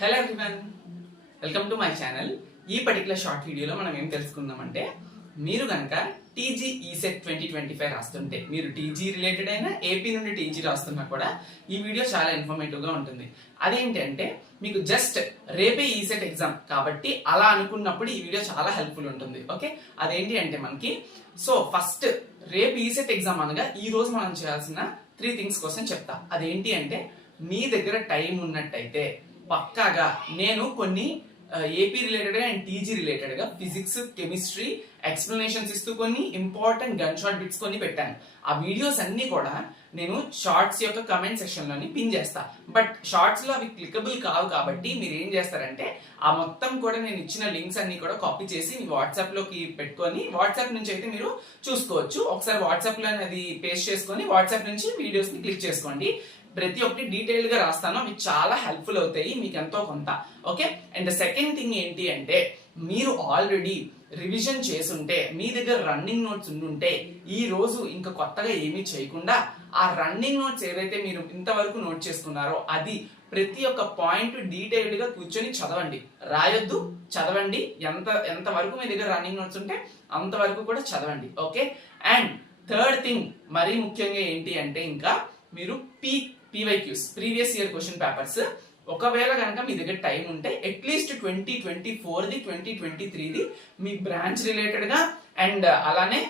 Hello everyone, welcome to my channel. ఈ particular short వీడియోలో మనం ఏం తెలుసుకుందామంటే, మీరు కనుక టీజీ ఈసెట్ 2025 రాస్తుంటే, మీరు టీజీ రిలేటెడ్ అయినా ఏపీ నుండి టీజీ రాస్తున్నా కూడా ఈ వీడియో చాలా ఇన్ఫర్మేటివ్ గా ఉంటుంది. అదేంటి అంటే, మీకు జస్ట్ రేపే ఈసెట్ ఎగ్జామ్ కాబట్టి అలా అనుకున్నప్పుడు ఈ వీడియో చాలా హెల్ప్ఫుల్ ఉంటుంది. ఓకే, అదేంటి అంటే మనకి ఫస్ట్ రేపు ఈసెట్ ఎగ్జామ్ అనగా ఈ రోజు మనం చేయాల్సిన 3 థింగ్స్ కోసం చెప్తా. అదేంటి అంటే, మీ దగ్గర టైం ఉన్నట్టయితే పక్కాగా నేను కొన్ని ఏపీ రిలేటెడ్ గా అండ్ టీజీ రిలేటెడ్ గా ఫిజిక్స్, కెమిస్ట్రీ ఎక్స్ప్లెనేషన్స్ ఇస్తూ కొన్ని ఇంపార్టెంట్ గన్ షాట్ బిట్స్ కొన్ని పెట్టాను. ఆ వీడియోస్ అన్ని కూడా నేను షార్ట్స్ యొక్క కమెంట్ సెక్షన్ లోని పిన్ చేస్తా. బట్ షార్ట్స్ లో అవి క్లికబుల్ కావు కాబట్టి మీరు ఏం చేస్తారంటే, ఆ మొత్తం కూడా నేను ఇచ్చిన లింక్స్ అన్ని కూడా కాపీ చేసి మీ వాట్సాప్ లోకి పెట్టుకొని, వాట్సాప్ నుంచి అయితే మీరు చూసుకోవచ్చు. ఒకసారి వాట్సాప్ లో అది పేస్ట్ చేసుకొని వాట్సాప్ నుంచి వీడియోస్ ని క్లిక్ చేసుకోండి. ప్రతి ఒక్కటి డీటెయిల్ గా రాస్తాను, అవి చాలా హెల్ప్ఫుల్ అవుతాయి మీకు ఎంతో కొంత. ఓకే, అండ్ సెకండ్ థింగ్ ఏంటి అంటే, మీరు ఆల్రెడీ రివిజన్ చేసుంటే, మీ దగ్గర రన్నింగ్ నోట్స్ ఉండుంటే, ఈ రోజు ఇంకా కొత్తగా ఏమీ చేయకుండా ఆ రన్నింగ్ నోట్స్ ఏదైతే మీరు ఇంతవరకు నోట్ చేసుకున్నారో అది ప్రతి ఒక్క పాయింట్ డీటెయిల్డ్ గా కూర్చొని చదవండి. రాయొద్దు, చదవండి. ఎంత వరకు మీ దగ్గర రన్నింగ్ నోట్స్ ఉంటే అంతవరకు కూడా చదవండి. ఓకే, అండ్ థర్డ్ థింగ్ మరీ ముఖ్యంగా ఏంటి అంటే, ఇంకా మీరు PYQs previous year question papers ఒకవేళ కనుక మీ దగ్గర టైం ఉంటే అట్లీస్ట్ 2024ది 2023ది మీ బ్రాంచ్ రిలేటెడ్ గా అండ్ అలానే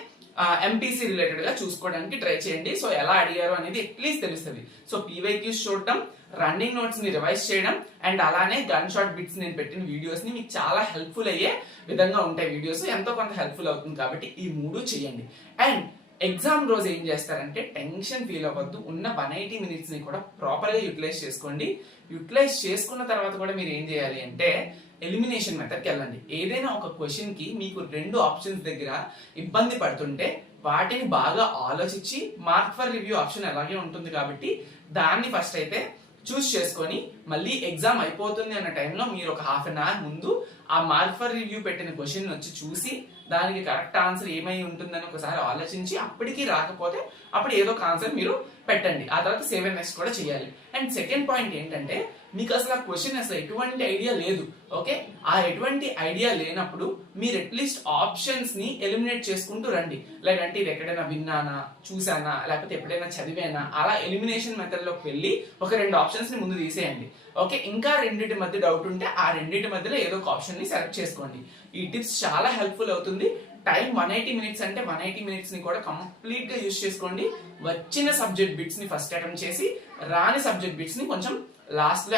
ఎంపీసీ రిలేటెడ్ గా చూసుకోవడానికి ట్రై చేయండి. సో ఎలా అడిగారు అనేది అట్లీస్ట్ తెలుస్తుంది. సో PYQs చూడటం, రన్నింగ్ నోట్స్ ని రివైజ్ చేయడం అండ్ అలానే గన్ షాట్ బిట్స్ నేను పెట్టిన వీడియోస్ ని మీకు చాలా హెల్ప్ఫుల్ అయ్యే విధంగా ఉంటాయి. వీడియోస్ ఎంతో కొంత హెల్ప్ఫుల్ అవుతుంది కాబట్టి ఈ 3 చేయండి. అండ్ ఎగ్జామ్ రోజు ఏం చేస్తారంటే, టెన్షన్ ఫీల్ అవ్వద్దు. ఉన్న 180 మినిట్స్ ని కూడా ప్రాపర్ గా యూటిలైజ్ చేసుకోండి. యూటిలైజ్ చేసుకున్న తర్వాత కూడా మీరు ఏం చేయాలి అంటే, ఎలిమినేషన్ మెథడ్ కి వెళ్ళండి. ఏదైనా ఒక క్వశ్చన్ కి మీకు 2 ఆప్షన్స్ దగ్గర ఇబ్బంది పడుతుంటే వాటిని బాగా ఆలోచించి, మార్క్ ఫర్ రివ్యూ ఆప్షన్ అలాగే ఉంటుంది కాబట్టి దాన్ని ఫస్ట్ అయితే చూస్ చేసుకొని, మళ్ళీ ఎగ్జామ్ అయిపోతుంది అన్న టైంలో మీరు ఒక హాఫ్ అన్ అవర్ ముందు ఆ మార్క్ ఫర్ రివ్యూ పెట్టిన క్వశ్చన్ వచ్చి చూసి దానికి కరెక్ట్ ఆన్సర్ ఏమై ఉంటుందని ఒకసారి ఆలోచించి, అప్పటికి రాకపోతే అప్పుడు ఏదో ఒక ఆన్సర్ మీరు పెట్టండి. ఆ తర్వాత సేవ్ అండ్ నెక్స్ట్ కూడా చేయాలి. అండ్ సెకండ్ పాయింట్ ఏంటంటే, మీకు అసలు ఆ క్వశ్చన్ అసలు ఎటువంటి ఐడియా లేదు. ఓకే, ఆ ఎటువంటి ఐడియా లేనప్పుడు మీరు అట్లీస్ట్ ఆప్షన్స్ ని ఎలిమినేట్ చేసుకుంటూ రండి. లైక్ అంటే ఇది ఎక్కడైనా విన్నానా, చూసానా, లేకపోతే ఎప్పుడైనా చదివానా, అలా ఎలిమినేషన్ మెథడ్ లోకి వెళ్ళి ఒక 2 ఆప్షన్స్ ని ముందు తీసేయండి. ఓకే, ఇంకా 2 మధ్య డౌట్ ఉంటే ఆ 2 మధ్యలో ఏదో ఒక ఆప్షన్ ని సెలెక్ట్ చేసుకోండి. ఈ టిప్స్ చాలా హెల్ప్ఫుల్ అవుతుంది. టైం 180 మినిట్స్ అంటే 180 మినిట్స్ ని కూడా కంప్లీట్ గా యూజ్ చేసుకోండి. వచ్చిన సబ్జెక్ట్ బిట్స్ ని ఫస్ట్ అటెంప్ట్ చేసి, రాని సబ్జెక్ట్ బిట్స్ ని కొంచెం లాస్ట్ లో